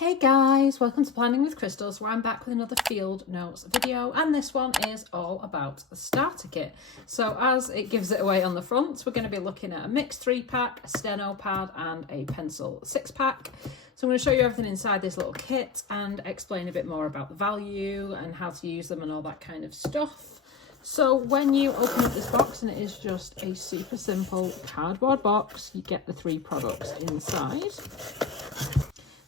Hey guys, welcome to Planning with Crystals, where I'm back with another field notes video, and this one is all about the starter kit. So as it gives it away on the front, we're going to be looking at a mixed 3-pack, a steno pad and a pencil 6-pack. So I'm going to show you everything inside this little kit and explain a bit more about the value and how to use them and all that kind of stuff. So when you open up this box, and it is just a super simple cardboard box, you get the 3 products inside.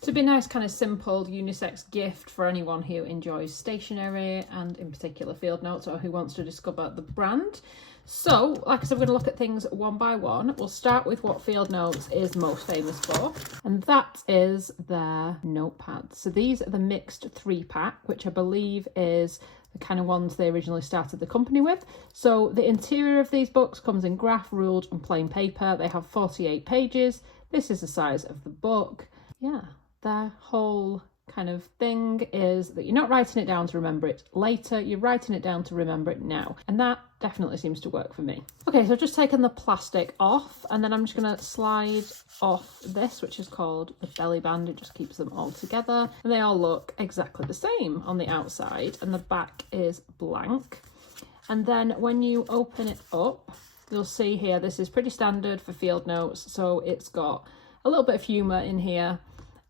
So it'd be a nice kind of simple unisex gift for anyone who enjoys stationery and in particular field notes, or who wants to discover the brand. So like I said, we're going to look at things one by one. We'll start with what Field Notes is most famous for, and that is their notepads. So these are the mixed 3-pack, which I believe is the kind of ones they originally started the company with. So the interior of these books comes in graph, ruled and plain paper. They have 48 pages. This is the size of the book. Yeah. Their whole kind of thing is that you're not writing it down to remember it later, you're writing it down to remember it now. And that definitely seems to work for me. Okay, so I've just taken the plastic off, and then I'm just going to slide off this, which is called the belly band. It just keeps them all together. And they all look exactly the same on the outside, and the back is blank. And then when you open it up, you'll see here, this is pretty standard for Field Notes. So it's got a little bit of humour in here,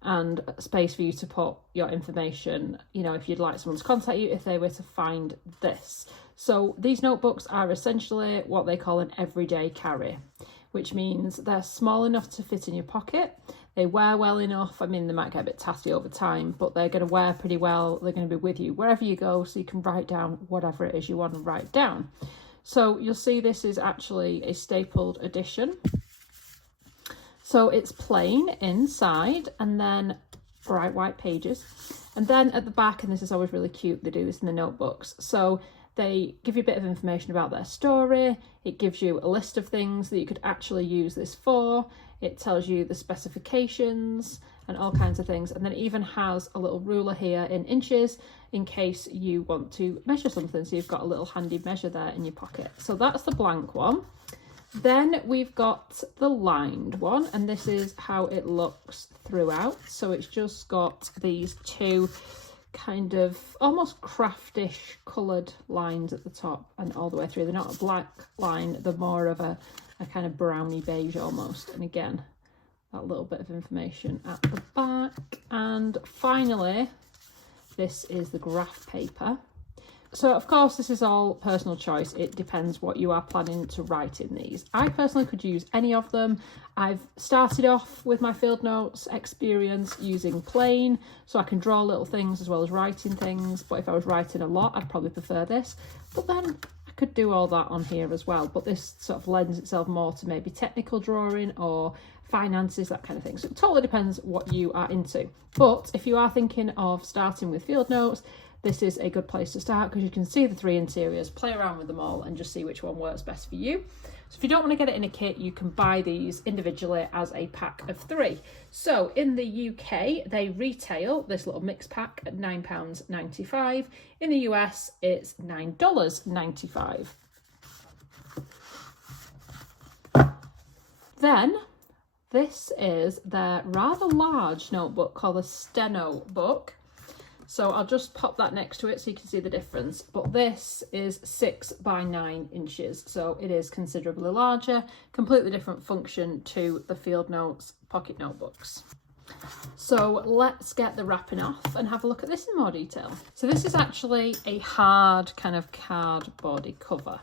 and space for you to put your information, you know, if you'd like someone to contact you if they were to find this. So these notebooks are essentially what they call an everyday carry, which means they're small enough to fit in your pocket. They wear well enough. I mean, they might get a bit tatty over time, but they're going to wear pretty well. They're going to be with you wherever you go, so you can write down whatever it is you want to write down. So you'll see this is actually a stapled edition. So it's plain inside, and then bright white pages. And then at the back, and this is always really cute, they do this in the notebooks. So they give you a bit of information about their story. It gives you a list of things that you could actually use this for. It tells you the specifications and all kinds of things. And then it even has a little ruler here in inches in case you want to measure something. So you've got a little handy measure there in your pocket. So that's the blank one. Then we've got the lined one, and this is how it looks throughout. So it's just got these 2 kind of almost craftish coloured lines at the top and all the way through. They're not a black line, they're more of a kind of browny beige almost. And again, that little bit of information at the back. And finally, this is the graph paper. So of course this is all personal choice. It depends what you are planning to write in these. I personally could use any of them. I've started off with my Field Notes experience using plain, so I can draw little things as well as writing things. But if I was writing a lot, I'd probably prefer this. But then I could do all that on here as well. But this sort of lends itself more to maybe technical drawing or finances, that kind of thing. So it totally depends what you are into. But if you are thinking of starting with Field Notes, this is a good place to start because you can see the 3 interiors, play around with them all and just see which one works best for you. So if you don't want to get it in a kit, you can buy these individually as a pack of 3. So in the UK, they retail this little mix pack at £9.95. In the US, it's $9.95. Then this is their rather large notebook called the Steno book. So I'll just pop that next to it so you can see the difference. But this is 6 by 9 inches. So it is considerably larger, completely different function to the Field Notes pocket notebooks. So let's get the wrapping off and have a look at this in more detail. So this is actually a hard kind of cardboardy cover.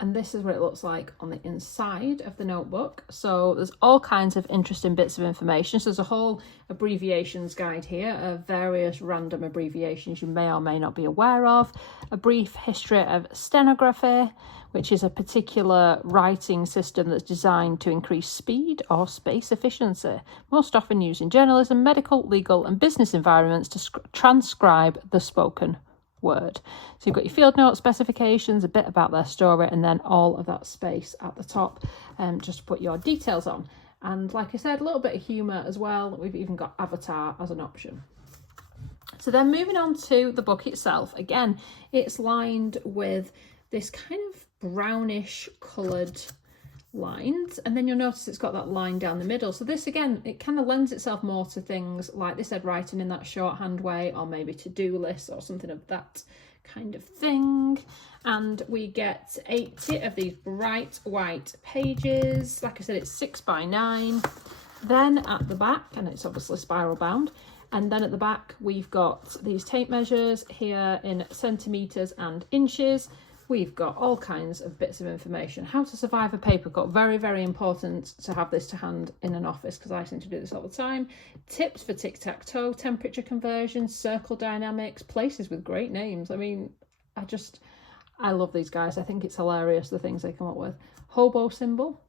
And this is what it looks like on the inside of the notebook. So there's all kinds of interesting bits of information. So there's a whole abbreviations guide here of various random abbreviations you may or may not be aware of. A brief history of stenography, which is a particular writing system that's designed to increase speed or space efficiency, most often used in journalism, medical, legal and business environments to transcribe the spoken word. So you've got your Field Note specifications, a bit about their story, and then all of that space at the top just to put your details on. And like I said, a little bit of humour as well. We've even got avatar as an option. So then moving on to the book itself, again, it's lined with this kind of brownish coloured lines, and then you'll notice it's got that line down the middle. So this again, it kind of lends itself more to things like they said, writing in that shorthand way, or maybe to-do lists or something of that kind of thing. And we get 80 of these bright white pages. Like I said, it's 6 by 9. Then at the back, and it's obviously spiral bound, and then at the back we've got these tape measures here in centimetres and inches. We've got all kinds of bits of information. How to survive a paper cut. Very, very important to have this to hand in an office, because I seem to do this all the time. Tips for tic-tac-toe, temperature conversion, circle dynamics, places with great names. I mean, I love these guys. I think it's hilarious, the things they come up with. Hobo symbol,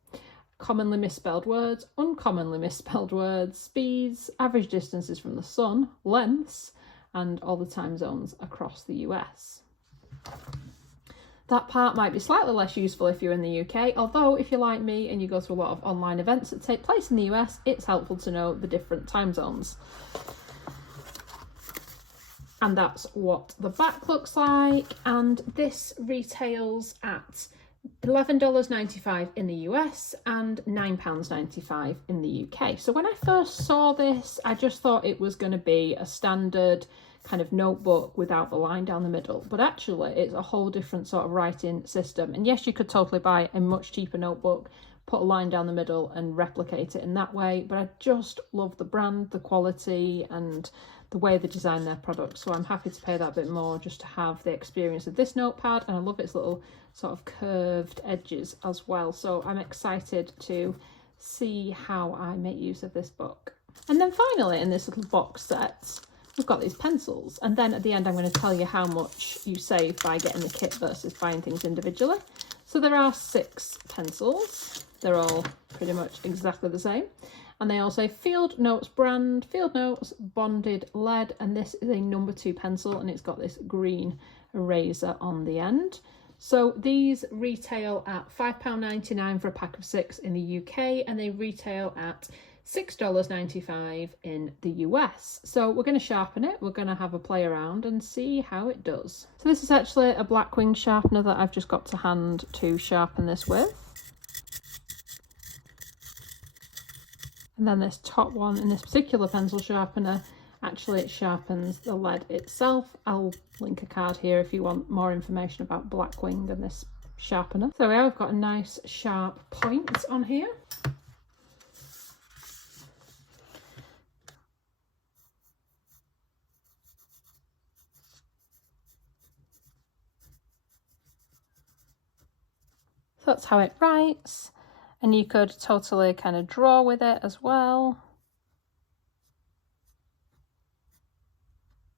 commonly misspelled words, uncommonly misspelled words, speeds, average distances from the sun, lengths, and all the time zones across the US. That part might be slightly less useful if you're in the UK, although if you're like me and you go to a lot of online events that take place in the US, it's helpful to know the different time zones. And that's what the back looks like. And this retails at $11.95 in the US and £9.95 in the UK. So when I first saw this, I just thought it was going to be a standard kind of notebook without the line down the middle, but actually it's a whole different sort of writing system. And yes, you could totally buy a much cheaper notebook, put a line down the middle and replicate it in that way, but I just love the brand, the quality, and the way they design their products. So I'm happy to pay that bit more just to have the experience of this notepad, and I love its little sort of curved edges as well. So I'm excited to see how I make use of this book. And then finally, in this little box set, we've got these pencils, and then at the end I'm going to tell you how much you save by getting the kit versus buying things individually. So there are 6 pencils. They're all pretty much exactly the same, and they all say Field Notes brand, Field Notes bonded lead, and this is a number 2 pencil, and it's got this green eraser on the end. So these retail at £5.99 for a pack of 6 in the UK, and they retail at $6.95 in the US. So we're going to sharpen it, we're going to have a play around and see how it does. So this is actually a Blackwing sharpener that I've just got to hand to sharpen this with. And then this top one in this particular pencil sharpener, actually it sharpens the lead itself. I'll link a card here if you want more information about Blackwing and this sharpener. So we've got a nice sharp point on here. So that's how it writes, and you could totally kind of draw with it as well.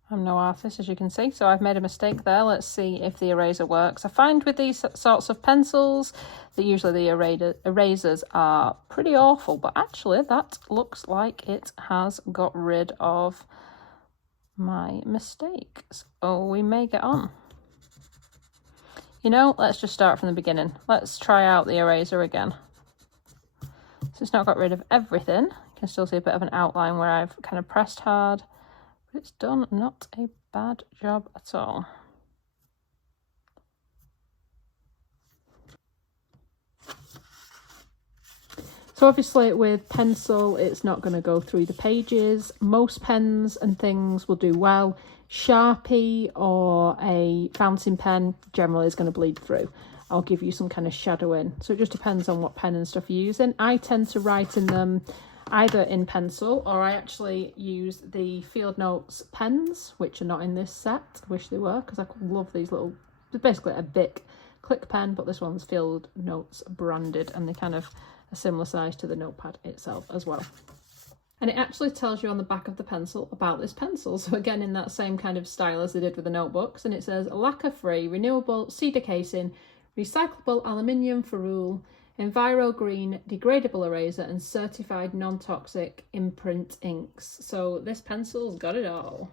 I'm no artist, as you can see, so I've made a mistake there. Let's see if the eraser works. I find with these sorts of pencils that usually the erasers are pretty awful, but actually that looks like it has got rid of my mistakes. Oh, we may get on. You know, let's just start from the beginning. Let's try out the eraser again. So it's not got rid of everything. You can still see a bit of an outline where I've kind of pressed hard, but it's done not a bad job at all. So obviously with pencil, it's not going to go through the pages. Most pens and things will do well. Sharpie or a fountain pen generally is going to bleed through. I'll give you some kind of shadowing. So it just depends on what pen and stuff you're using. I tend to write in them either in pencil, or I actually use the Field Notes pens, which are not in this set. I wish they were, because I love these little, they're basically a Bic click pen, but this one's Field Notes branded, and they're kind of a similar size to the notepad itself as well. And it actually tells you on the back of the pencil about this pencil. So again, in that same kind of style as they did with the notebooks. And it says lacquer-free, renewable cedar casing, recyclable aluminium ferrule, Enviro Green, degradable eraser, and certified non-toxic imprint inks. So this pencil's got it all.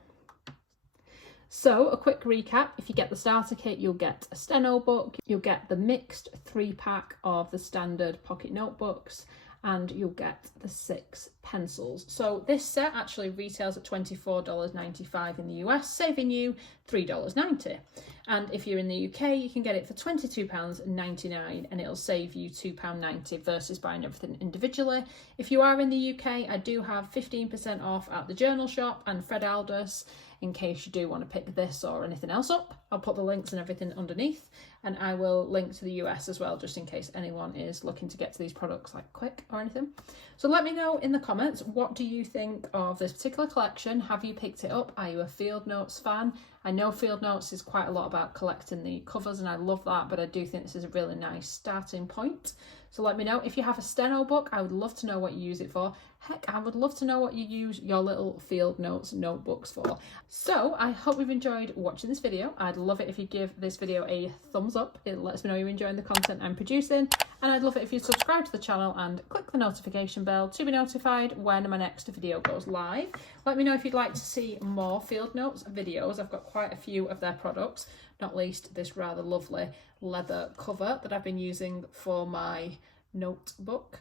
So a quick recap, if you get the starter kit, you'll get a steno book, you'll get the mixed 3-pack of the standard pocket notebooks, and you'll get the 6 pencils. So this set actually retails at $24.95 in the US, saving you $3.90. And if you're in the UK, you can get it for £22.99 and it'll save you £2.90 versus buying everything individually. If you are in the UK, I do have 15% off at the Journal Shop and Fred Aldous in case you do want to pick this or anything else up. I'll put the links and everything underneath, and I will link to the US as well, just in case anyone is looking to get to these products like quick or anything. So let me know in the comments, what do you think of this particular collection? Have you picked it up? Are you a Field Notes fan? I know Field Notes is quite a lot about collecting the covers and I love that, but I do think this is a really nice starting point. So let me know. If you have a steno book, I would love to know what you use it for. Heck, I would love to know what you use your little Field Notes notebooks for. So I hope you've enjoyed watching this video. I'd love it if you give this video a thumbs up. It lets me know you're enjoying the content I'm producing. And I'd love it if you subscribe to the channel and click the notification bell to be notified when my next video goes live. Let me know if you'd like to see more Field Notes videos. I've got quite a few of their products, not least this rather lovely leather cover that I've been using for my notebook.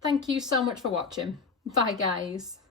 Thank you so much for watching. Bye guys.